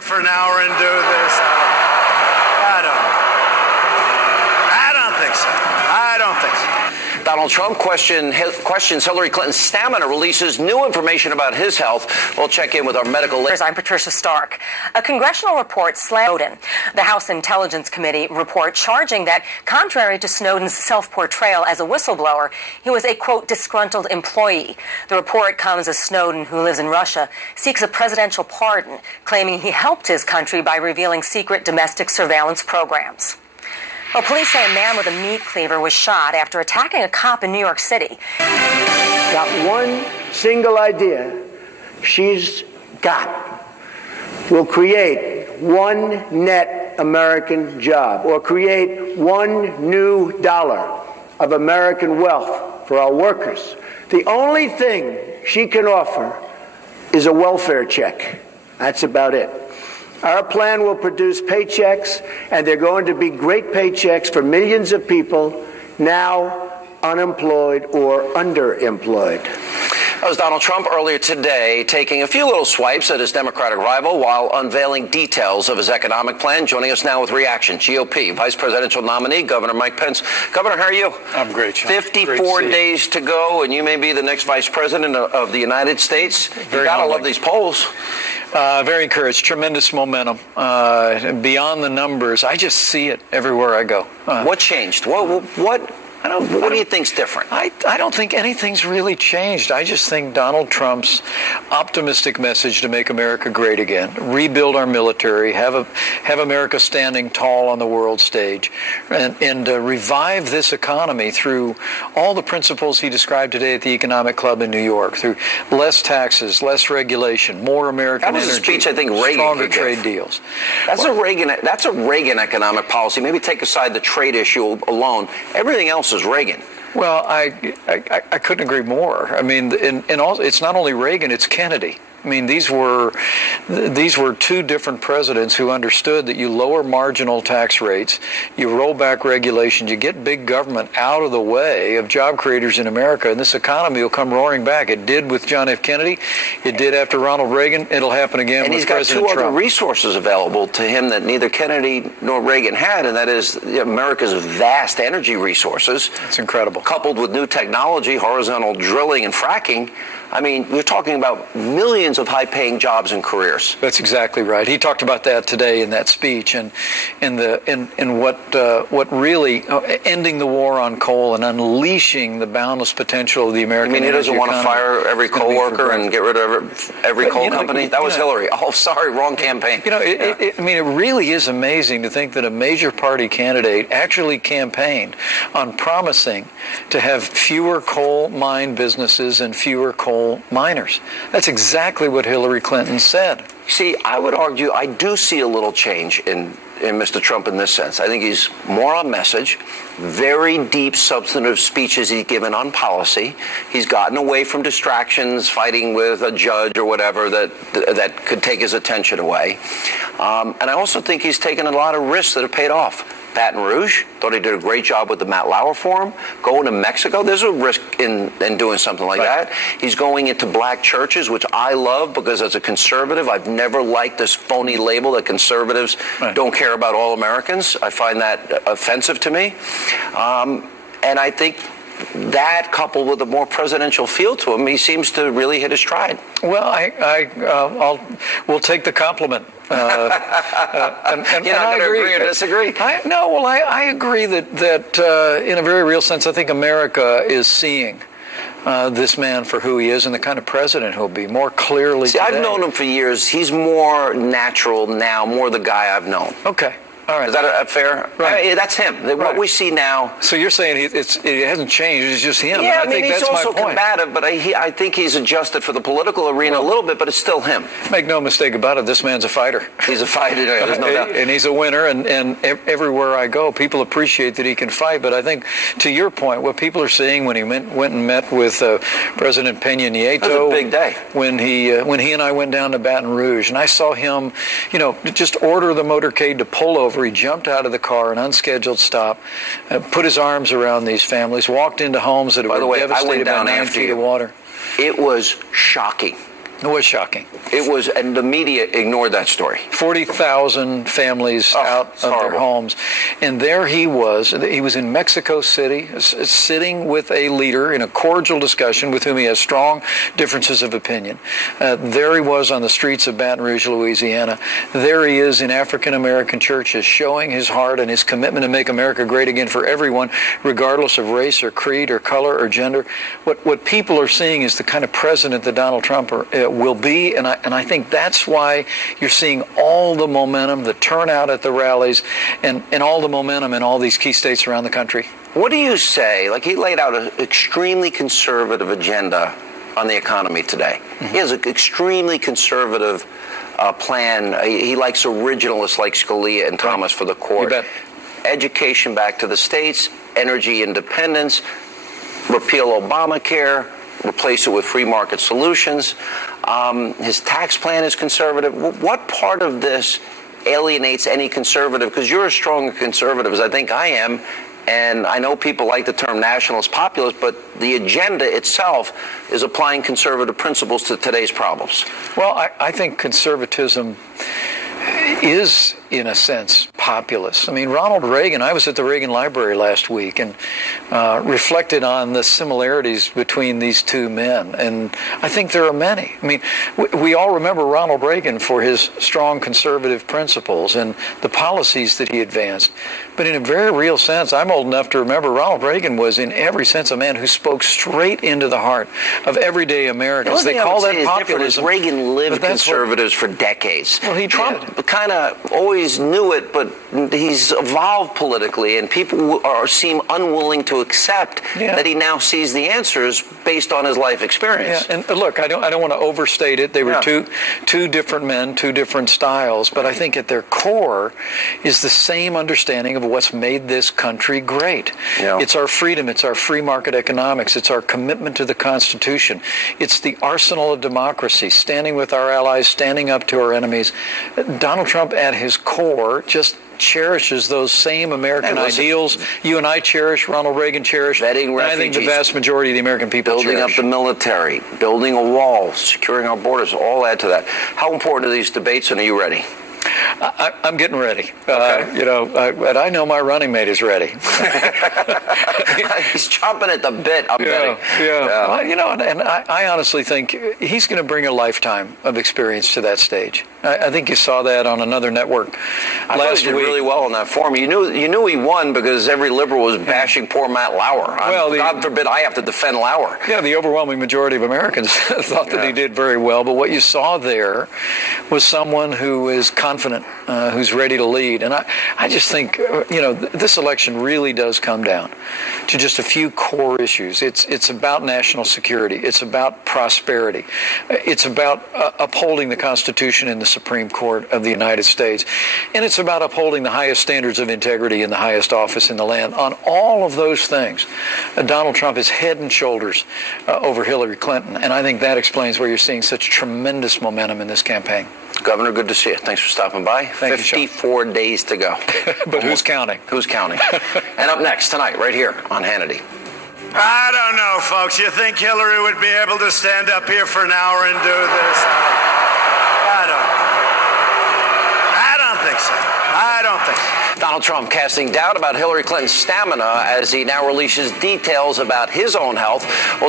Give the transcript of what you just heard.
For an hour and do this. I don't think so. I don't think so. Donald Trump questions Hillary Clinton's stamina, releases new information about his health. We'll check in with our medical. I'm Patricia Stark. A congressional report Snowden. The House Intelligence Committee report charging that, contrary to Snowden's self-portrayal as a whistleblower, he was a, quote, disgruntled employee. The report comes as Snowden, who lives in Russia, seeks a presidential pardon, claiming he helped his country by revealing secret domestic surveillance programs. Well, police say a man with a meat cleaver was shot after attacking a cop in New York City. Not one single idea she's got will create one net American job or create one new dollar of American wealth for our workers. The only thing she can offer is a welfare check. That's about it. Our plan will produce paychecks, and they're going to be great paychecks for millions of people now unemployed or underemployed. That was Donald Trump earlier today taking a few little swipes at his Democratic rival while unveiling details of his economic plan. Joining us now with reaction, GOP Vice Presidential nominee, Governor Mike Pence. Governor, how are you? I'm great, Sean. 54 days to go, and you may be the next Vice President of the United States. You gotta love these polls. Very encouraged. Tremendous momentum. Beyond the numbers, I just see it everywhere I go. What changed? What do you think's different? I don't think anything's really changed. I just think Donald Trump's optimistic message to make America great again, rebuild our military, have America standing tall on the world stage, and revive this economy through all the principles he described today at the Economic Club in New York, through less taxes, less regulation, more American energy, that was a speech I think Reagan stronger trade deals. That's a Reagan economic policy. Maybe take aside the trade issue alone. Everything else is Reagan. Well, I couldn't agree more. I mean, it's not only Reagan, it's Kennedy. I mean, these were two different presidents who understood that you lower marginal tax rates, you roll back regulations, you get big government out of the way of job creators in America, and this economy will come roaring back. It did with John F. Kennedy. It did after Ronald Reagan. It'll happen again with President Trump. And he's got two other resources available to him that neither Kennedy nor Reagan had, and that is America's vast energy resources. It's incredible. Coupled with new technology, horizontal drilling and fracking. I mean, we're talking about millions of high-paying jobs and careers. That's exactly right. He talked about that today in that speech, and what really ending the war on coal and unleashing the boundless potential of the American energy economy. He doesn't want to fire every coal worker and get rid of every coal company? That was Hillary. Oh, sorry, wrong campaign. I mean, it really is amazing to think that a major party candidate actually campaigned on promising to have fewer coal mine businesses and fewer coal miners. That's exactly what Hillary Clinton said. See, I would argue I do see a little change in Mr. Trump in this sense. I think he's more on message, very deep substantive speeches he's given on policy. He's gotten away from distractions, fighting with a judge or whatever that could take his attention away. And I also think he's taken a lot of risks that have paid off. Baton Rouge, thought he did a great job with the Matt Lauer Forum. Going to Mexico, there's a risk in doing something like that. He's going into black churches, which I love because as a conservative, I've never liked this phony label that conservatives don't care about all Americans. I find that offensive to me. And I think that, coupled with a more presidential feel to him, he seems to really hit his stride. Well, we'll take the compliment. You're not going to agree or disagree? I agree that in a very real sense, I think America is seeing this man for who he is and the kind of president he'll be more clearly today. I've known him for years. He's more natural now, more the guy I've known. Okay. All right. Is that fair? Right. That's him. What we see now. So you're saying it hasn't changed. It's just him. Yeah, I think he's that's also my point. combative, but I think he's adjusted for the political arena a little bit, but it's still him. Make no mistake about it. This man's a fighter. He's a fighter. There's no doubt. And he's a winner. And everywhere I go, people appreciate that he can fight. But I think, to your point, what people are seeing when he went and met with President Peña Nieto. That was a big day. When he and I went down to Baton Rouge, and I saw him, just order the motorcade to pull over. He jumped out of the car, an unscheduled stop, put his arms around these families, walked into homes that were devastated by 9 feet of water. It was shocking It was shocking. It was, and the media ignored that story. 40,000 families out of their homes. And there he was in Mexico City, sitting with a leader in a cordial discussion with whom he has strong differences of opinion. There he was on the streets of Baton Rouge, Louisiana. There he is in African-American churches, showing his heart and his commitment to make America great again for everyone, regardless of race or creed or color or gender. What people are seeing is the kind of president that Donald Trump will be, and I think that's why you're seeing all the momentum, the turnout at the rallies, and all the momentum in all these key states around the country. What do you say? Like, he laid out an extremely conservative agenda on the economy today. Mm-hmm. He has an extremely conservative plan. He likes originalists like Scalia and Thomas for the court. You bet. Education back to the states, energy independence, repeal Obamacare, replace it with free market solutions. His tax plan is conservative. What part of this alienates any conservative? Because you're as strong a conservative as I think I am, and I know people like the term nationalist populist, but the agenda itself is applying conservative principles to today's problems. Well, I think conservatism is, in a sense, populist. I mean, Ronald Reagan, I was at the Reagan Library last week and reflected on the similarities between these two men, and I think there are many. I mean, we all remember Ronald Reagan for his strong conservative principles and the policies that he advanced, but in a very real sense, I'm old enough to remember Ronald Reagan was in every sense a man who spoke straight into the heart of everyday Americans. They call that populism. Reagan lived conservatives for decades. Well, he Trump kind of always knew it, but he's evolved politically, and people seem unwilling to accept that he now sees the answers based on his life experience. Yeah, and look, I don't want to overstate it. They were two different men, two different styles, but I think at their core is the same understanding of what's made this country great. Yeah. It's our freedom, it's our free market economics, it's our commitment to the Constitution, it's the arsenal of democracy, standing with our allies, standing up to our enemies. Donald Trump at his core just cherishes those same American ideals you and I cherish, Ronald Reagan cherished, vetting and I think the vast majority of the American people building cherish. Up the military, building a wall, securing our borders, all add to that. How important are these debates, and are you ready? I'm getting ready. Okay. And I know my running mate is ready. He's chomping at the bit, I'm betting. Yeah. Well, and I honestly think he's going to bring a lifetime of experience to that stage. I think you saw that on another network last week. He did really well in that forum. You knew he won because every liberal was bashing poor Matt Lauer. God forbid I have to defend Lauer. Yeah, the overwhelming majority of Americans thought that he did very well. But what you saw there was someone who is confident, who's ready to lead. And I just think, this election really does come down to just a few core issues. It's about national security. It's about prosperity. It's about upholding the Constitution in the Supreme Court of the United States. And it's about upholding the highest standards of integrity in the highest office in the land. On all of those things, Donald Trump is head and shoulders over Hillary Clinton. And I think that explains why you're seeing such tremendous momentum in this campaign. Governor, good to see you. Thanks for stopping by. Thank 54 days to go. But who's counting? Who's counting? And up next tonight, right here on Hannity. I don't know, folks. You think Hillary would be able to stand up here for an hour and do this? I don't think so. I don't think so. Donald Trump casting doubt about Hillary Clinton's stamina as he now releases details about his own health.